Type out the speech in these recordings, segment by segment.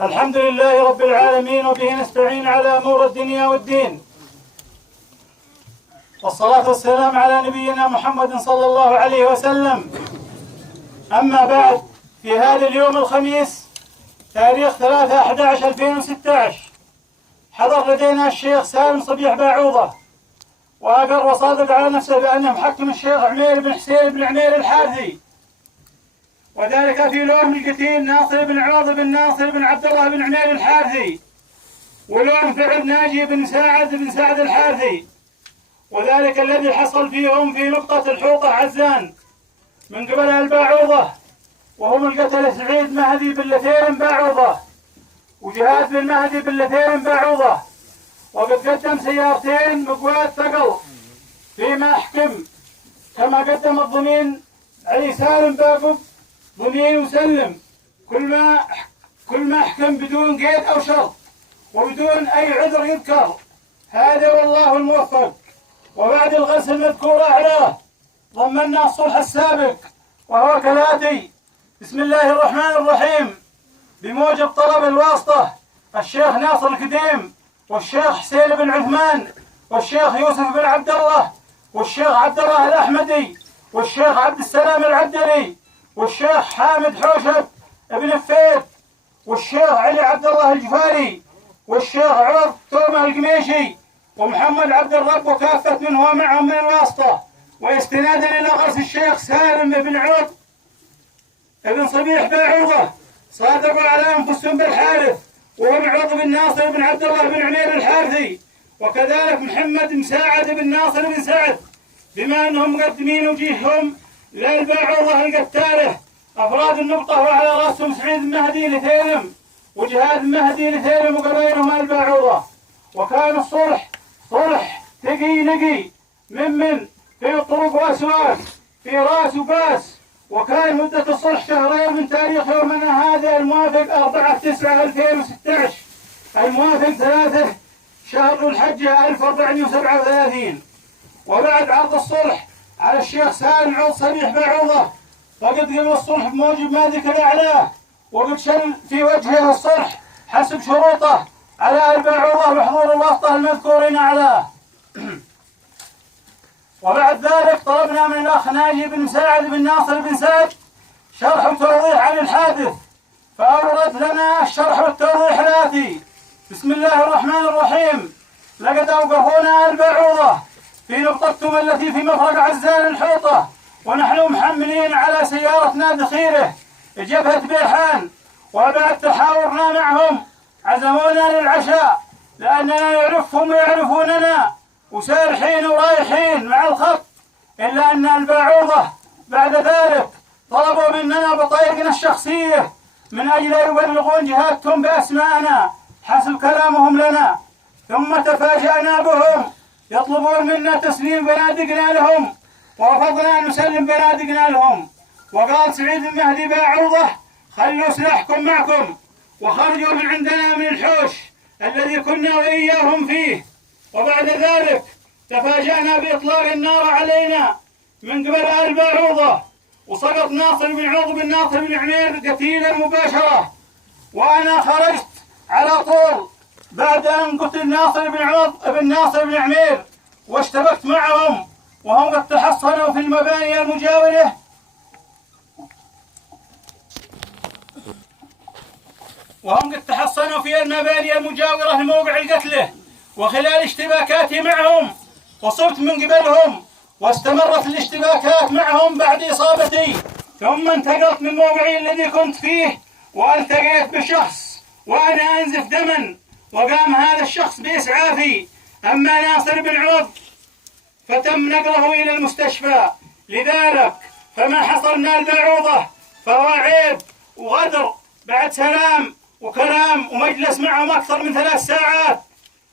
الحمد لله رب العالمين، وبه نستعين على أمور الدنيا والدين، والصلاة والسلام على نبينا محمد صلى الله عليه وسلم. أما بعد، في هذا اليوم الخميس تاريخ 3/11/2016 حضر لدينا الشيخ سالم صبيح باعوضة، وأقر وصادق على نفسه بأنه محكم الشيخ عمير بن حسين بن عمير الحارثي، وذلك في لوم القتيل ناصر بن عوض بن ناصر بن عبد الله بن عمير الحارثي، ولوم فعل ناجي بن سعد الحارثي، وذلك الذي حصل فيهم في نقطة الحوطة عزان من قبل الباعوضة، وهم القتل سعيد مهدي بن لثير باعوضة وجهاد بن مهدي بن لثير باعوضة، وقد قدم سيارتين مقوات ثقل فيما أحكم، كما قدم الضمين علي سالم باقب ضمين وسلم كل ما أحكم بدون قيد أو شرط وبدون أي عذر يذكر. هذا والله الموفق. وبعد الغسل المذكور أعلاه ضمننا الصلح السابق، وهو كالآتي: بسم الله الرحمن الرحيم. بموجب طلب الواسطة الشيخ ناصر الكديم والشيخ حسين بن عثمان والشيخ يوسف بن عبد الله والشيخ عبد الله الأحمدي والشيخ عبد السلام العبدلي والشيخ حامد حوشب بن الفيد والشيخ علي عبد الله الجفاري والشيخ عوض تومه القميشي ومحمد عبد الرب، وكافة من هو معهم من الواسطة، واستنادا إلى غرس الشيخ سالم بن عوض بن صبيح باعوضة، صادقوا على أنفسهم بالحارث، وهم عوض بن ناصر بن عبد الله بن عمير الحارثي، وكذلك محمد مساعد بن ناصر بن سعد، بما أنهم مقدمين وجيههم للباعوضة القتالة أفراد النقطة، وعلى رأسهم سعيد مهدي لثيرم وجهاد مهدي لثيرم وقبيلهم الباعوضة. وكان الصلح صلح تقي نقي من في طرق وأسواق في راس وباس، وكان مدة الصلح شهرين من تاريخ يومنا هذا الموافق 4/9/2016 الموافق 3 شهر ذو الحجة 1437. وبعد عرض الصلح على الشيخ سالم عوض صبيح باعوضة، فقد قبل الصلح بموجب ما ذكر أعلاه، وقد شل في وجهه الصلح حسب شروطه على الباعوضة بحضور الواسطة المذكورين أعلاه. وبعد ذلك طلبنا من الأخ ناجي بن مساعد بن ناصر بن سعد شرح وتوضيح عن الحادث، فأورد لنا الشرح والتوضيح الآتي: بسم الله الرحمن الرحيم. لقد أوقفونا الباعوضة في نقطتهم التي في مفرق عزان الحوطة، ونحن محملين على سيارتنا ذخيرة جبهة بيحان، وبعد تحاورنا معهم عزمونا للعشاء لأننا نعرفهم ويعرفوننا، وسارحين ورايحين مع الخط، إلا أن الباعوضة بعد ذلك طلبوا مننا بطريقنا الشخصية من أجل يبلغون جهاتهم بأسمائنا حسب كلامهم لنا، ثم تفاجأنا بهم يطلبون منا تسليم بنادقنا لهم، ورفضنا أن نسلم بنادقنا لهم. وقال سعيد بن مهدي باعوضة: خلوا سلاحكم معكم، وخرجوا من عندنا من الحوش الذي كنا وإياهم فيه. وبعد ذلك تفاجأنا بإطلاق النار علينا من قبل الباعوضة، وسقط ناصر بن عوض بن ناصر بن عمير قتيلا مباشرة، وأنا خرجت على طول بعد أن قتل ناصر بن عوض بن ناصر بن عمير، واشتبكت معهم وهم قد تحصنوا في المباني المجاورة لموقع القتله. وخلال اشتباكاتي معهم وصرت من قبلهم، واستمرت الاشتباكات معهم بعد إصابتي، ثم انتقلت من موقعي الذي كنت فيه والتقيت بشخص وأنا أنزف دما، وقام هذا الشخص بإسعافي. أما ناصر بن عوض فتم نقله إلى المستشفى، لذلك فما حصل من الباعوضة فهو عيب وغدر بعد سلام وكلام ومجلس معهم أكثر من 3 ساعات،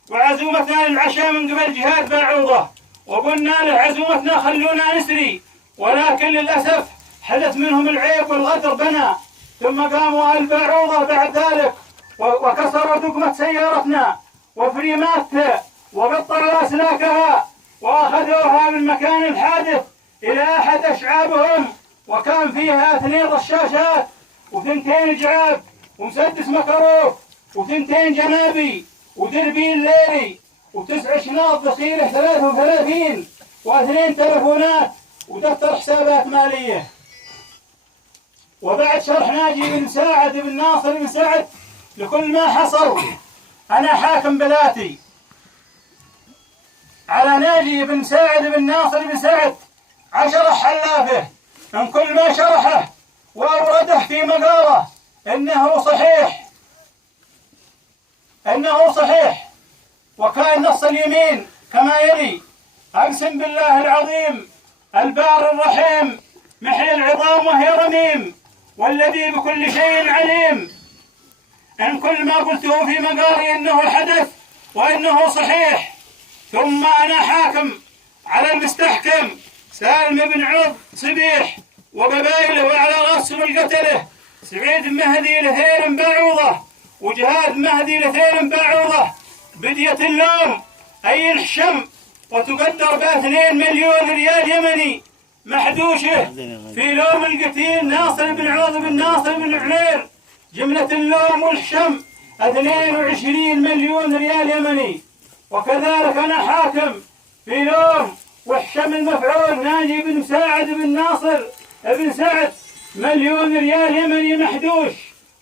وعزومتنا للعشاء من قبل جهاد باعوضة، وقلنا له عزومتنا خلونا نسري، ولكن للأسف حدث منهم العيب والغدر بنا. ثم قاموا الباعوضة بعد ذلك وكسروا دقمة سيارتنا وفريماتها وقطعوا أسلاكها، وأخذوها من مكان الحادث إلى أحد أشعابهم، وكان فيها 2 رشاشات و2 جعاب ومسدس مكروف وثنتين جنابي ودربين ليلي و9 شناط ذخيرة 33 و2 تلفونات ودفتر حسابات مالية. وبعد شرح ناجي بن ساعد بن ناصر بن سعد لكل ما حصل أنا حاكم بذاتي على ناجي بن ساعد بن ناصر بن سعد 10 حلافه من كل ما شرحه وأورده في مقاله إنه صحيح وكان نص اليمين كما يلي: أقسم بالله العظيم البار الرحيم محيي العظام وهي رميم والذي بكل شيء عليم إن كل ما قلته في مقالي إنه حدث وإنه صحيح. ثم أنا حاكم على المستحكم سالم بن عوض صبيح وقبائله وعلى رأسهم القتله سعيد مهدي لثير باعوضه وجهاد مهدي لثير باعوضه بدية اللوم أي الحشم وتقدر ب2 مليون ريال يمني محدوشه في لوم القتيل ناصر بن عوض بن ناصر بن عمير. جملة اللوم والحشم 22 مليون ريال يمني. وكذلك أنا حاكم في لوم والحشم المفعول ناجي بن ساعد بن ناصر بن سعد 1 مليون ريال يمني محدوش.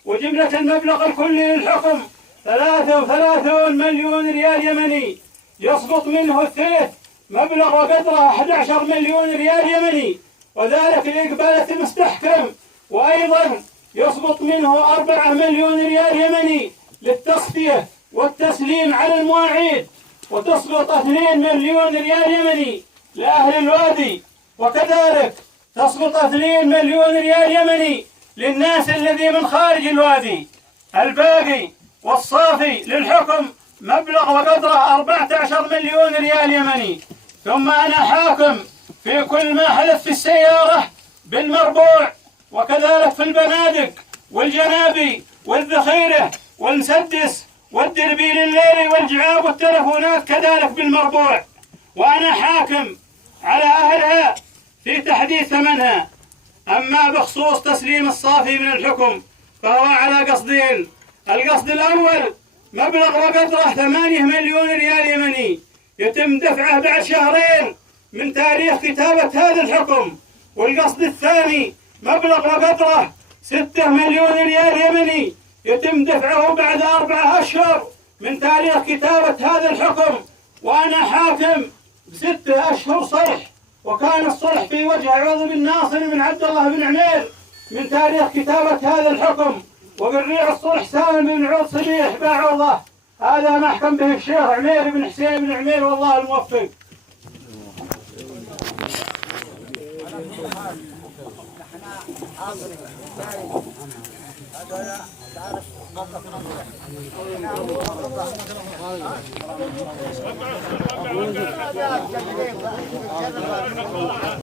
وجملة المبلغ الكلي للحكم 33 مليون ريال يمني يسقط منه الثلث مبلغ وقدره 11 مليون ريال يمني وذلك لإقبالة المستحكم. وأيضا يسقط منه 4 مليون ريال يمني للتصفية والتسليم على المواعيد. وتسقط 2 مليون ريال يمني لأهل الوادي. وكذلك تسقط 2 مليون ريال يمني للناس الذي من خارج الوادي. الباقي والصافي للحكم مبلغ وقدره 14 مليون ريال يمني. ثم أنا حاكم في كل ما حدث في السيارة بالمربوع وكذلك في البنادق والجنابي والذخيرة والمسدس والدربيل الليلي والجعاب والتلفونات كذلك بالمربوع. وأنا حاكم على أهلها في تحديد ثمنها. أما بخصوص تسليم الصافي من الحكم فهو على قصدين: القصد الأول مبلغ وقدره 8 مليون ريال يمني يتم دفعه بعد 2 شهر من تاريخ كتابة هذا الحكم. والقصد الثاني مبلغ وقدره 6 مليون ريال يمني يتم دفعه بعد 4 أشهر من تاريخ كتابة هذا الحكم. وأنا حاكم ب6 أشهر صلح، وكان الصلح في وجه عوض بن ناصر بن عبد الله بن عمير من تاريخ كتابة هذا الحكم. وبالريع الصلح سالم بن عوض صبيح باعوضه. هذا ما حكم به الشيخ عمير بن حسين بن عمير والله الموفق.